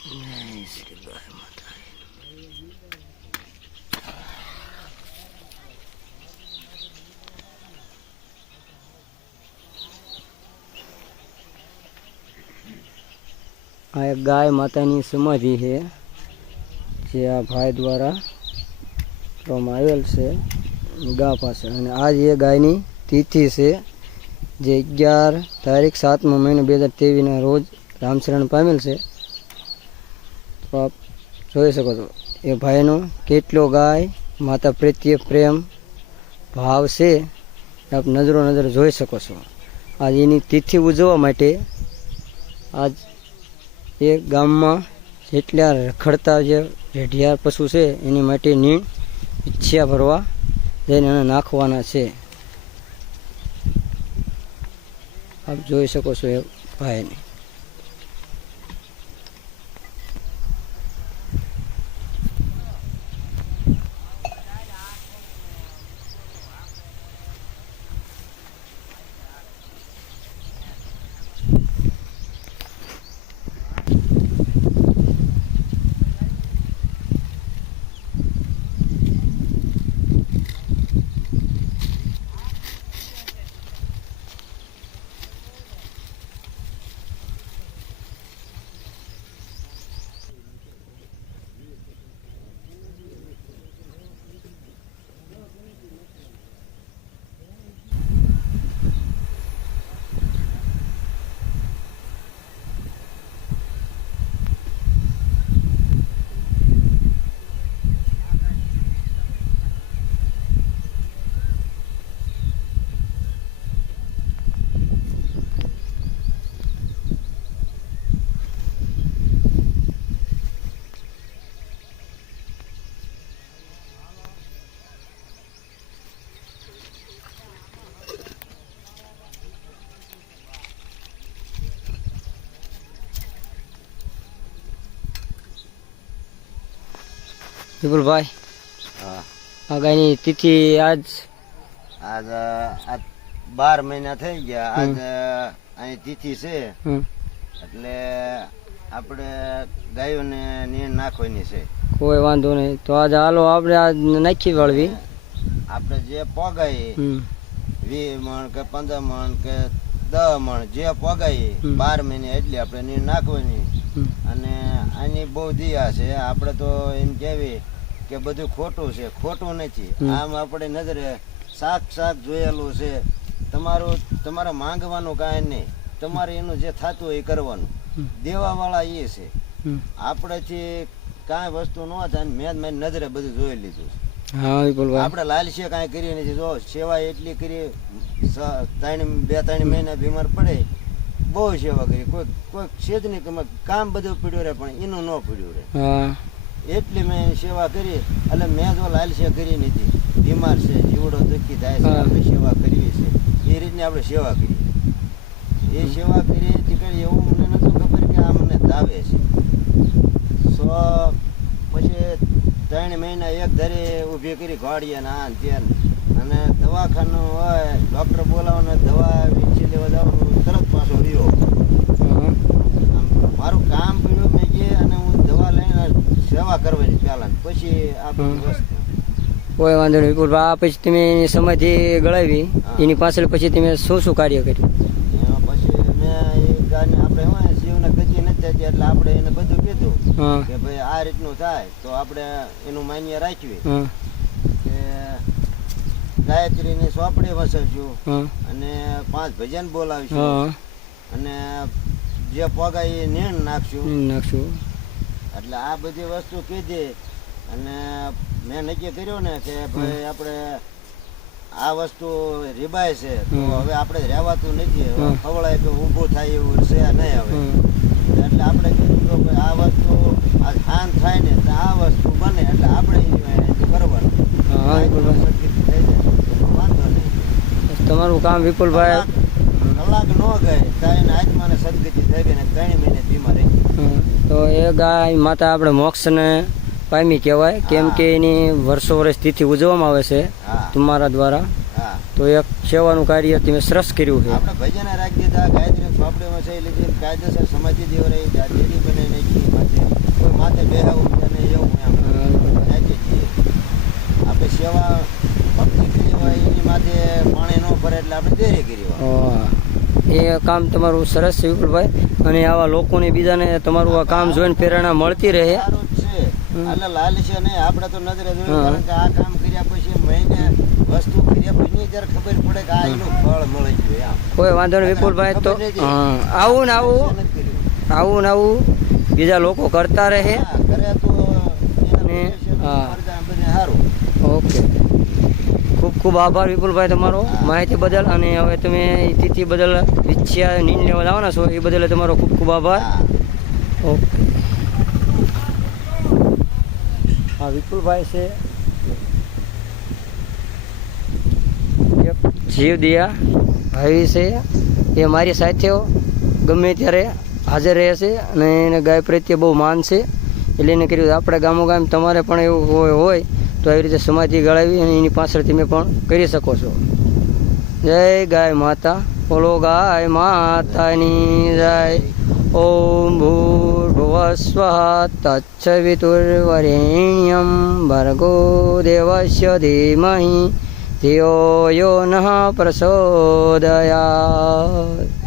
આ એક ગાય માતાની સમાધિ છે, જે આ ભાઈ દ્વારા કરવામાં આવેલ છે, ગા પાસે. અને આજ એ ગાયની તિથિ છે, જે અગિયાર તારીખ સાતમો મહિનો બે હજાર તેવીના રોજ રામચરણ પામેલ છે આપ જોઈ શકો છો. એ ભાઈનો કેટલો ગાય, માતા પ્રત્યે પ્રેમ, ભાવ છે આપ નજરો નજર જોઈ શકો છો. આજ એની તિથિ ઉજવવા માટે આજ એ ગામમાં જેટલા રખડતા જે રેઢિયાર પશુ છે, એની માટે નીણ ઈચ્છા ભરવા જઈને એને નાખવાના છે. આપ જોઈ શકો છો એ ભાઈને. વિપુલભાઈ હા. આ ગાયની તિથિ આજ? આજ આ બાર મહિના થઈ ગયા. આજ અહીં તિથિ છે. એટલે આપણે ગાયોને નીણ નાખવાની છે. કોઈ વાંધો નહીં. તો આજ હાલો આપણે આજ નાખી વળવી. આપણે જે પોગાઈ વીસ મણ કે પંદર મણ કે દસ મણ જે પોગાઈ બાર મહિને એટલી આપણે નીણ નાખવાની. અને આની બહુ દિયા છે. આપણે તો એમ કહેવી કે બધું ખોટું છે. ખોટું નથી. આમ આપણે નજરે શાક શાક જોયેલું છે. તમારું તમારે માંગવાનું કાંઈ નહીં. તમારે એનું જે થતું હોય એ કરવાનું. દેવાવાળા એ છે. આપણેથી કાંઈ વસ્તુ ન થાય મેં મેં નજરે બધું જોઈ લીધું છે. આપણે લાલશે કાંઈ કરી નથી. જો સેવા એટલી કરી ત્રણ બે ત્રણ મહિના બીમાર પડે બહુ સેવા કરી. કોઈ કોઈ છે જ નહીં કામ બધું પીડ્યું રહે પણ એનું ન પીડ્યું રહે. એટલે મેં એની સેવા કરી એટલે મેં જો લાલશે કરી નથી બીમાર છે જીવડો દુઃખી થાય છે આપણે સેવા કરવી છે. એ રીતની આપણે સેવા કરી. એ સેવા કરી હતી એવું મને નતું ખબર કે આ મને દાવે છે. સો પછી ત્રણ મહિના એક ધરે ઊભી કરી ગાડીએ ને આ ને તે ને. અને દવાખાનું હોય ડૉક્ટર બોલાવવાનું દવા વેચી લેવા જવાનું તરત પાછો રહ્યો. મારું કામ પીડ્યું મેં જે અને હું દવા લઈને સેવા કરવાની પહેલાં પછી આ કોઈ વાંધો નહીં વિપુલભાઈ આ પછી તમે સમાધિ ગળાવી એની પાછળ પછી તમે શું શું કાર્ય કર્યું? પછી મેં આપણે હોય શિવને ગતિ નથી થતી એટલે આપણે એને બધું કીધું કે ભાઈ આ રીતનું થાય તો આપણે એનું માન્ય રાખવી કે ગાયત્રીની સોપડી વસાવશું અને પાંચ ભજન બોલાવીશું. અને જે પગા એ નીણ નાખશું. નાખશું. એટલે આ બધી વસ્તુ કીધી અને મેં નક્કી કર્યું ને કે ભાઈ આપણે આ વસ્તુ રીબાય છે તો હવે આપણે રહેવાતું નથી. ખવડાય કે ઊભું થાય એવું છે નહીં હવે. એટલે આપણે કીધું કે આ વસ્તુ આ ખાન થાય ને તો આ વસ્તુ બને. એટલે આપણે કરવાનું હા હા વિપુલભાઈ સદગતિ થઈ જાય વાંધો નહીં બસ તમારું કામ વિપુલભાઈ. કલાક ન ગઈ તો આત્માને સદગતિ થઈ ને ત્રણ મહિને બીમાર તો એ ગાય માતા આપણે મોક્ષને પામી કહેવાય. કેમ કે એની વર્ષો વર્ષ તિથિ ઉજવવામાં આવે છે તમારા દ્વારા. તો એક સેવાનું કાર્ય તમે સરસ કર્યું છે. આપણે ભજન રાખી દીધા ગાયત્રી ચોપડીમાં છે એટલે કાયદેસર સમાધિ દેવ રહી દેવી બને નાખી માથે કોઈ માથે બેહાવું કે નહીં એવું એમ નાખી છીએ આપણે સેવા ભક્તિ કરી હોય એની માથે પાણી ન ભરે એટલે આપણે દેરી કરી હોય હા. એ કામ તમારું સરસ છે વિપુલભાઈ. અને આવા લોકોને બીજાને તમારું આ કામ જોઈને પ્રેરણા મળતી રહે. એટલે લાલ છે. ને આપણે તો નજરે જોયું કારણ કે આ કામ કર્યા પછી મહિને વસ્તુ કર્યા પછી જ્યારે ખબર પડે કે આ એનું ફળ મળે કોઈ વાંધો નહીં વિપુલભાઈ તો આવું ને આવું. આવું ને આવું બીજા લોકો કરતા રહે. કરે તો હા. ઓકે. ખૂબ ખૂબ આભાર વિપુલભાઈ તમારો માહિતી બદલ અને હવે તમે તિથિ બદલ ઈચ્છા નિર્ણય લેવા લાવવાના છો એ બદલ તમારો ખૂબ ખૂબ આભાર. ઓકે. હા વિપુલભાઈ છે. જીવ દિયા ભાઈ છે. એ મારી સાથે ગમે ત્યારે હાજર રહે છે અને એને ગાય પ્રત્યે બહુ માન છે. એટલે એને કર્યું આપણે ગામો ગામ તમારે પણ એવું હોય તો આવી રીતે સમાધિ ગળાવી અને એની પાછળ તમે પણ કરી શકો છો. જય ગાય માતા, બોલો ગાય માતાની જય. ઓમ ભૂર્ભુવસ્વઃ તત્સવિતુર્વરેણ્યમ ભર્ગો દેવસ્ય ધીમહિ. ધિયો યો નઃ પ્રચોદયાत्.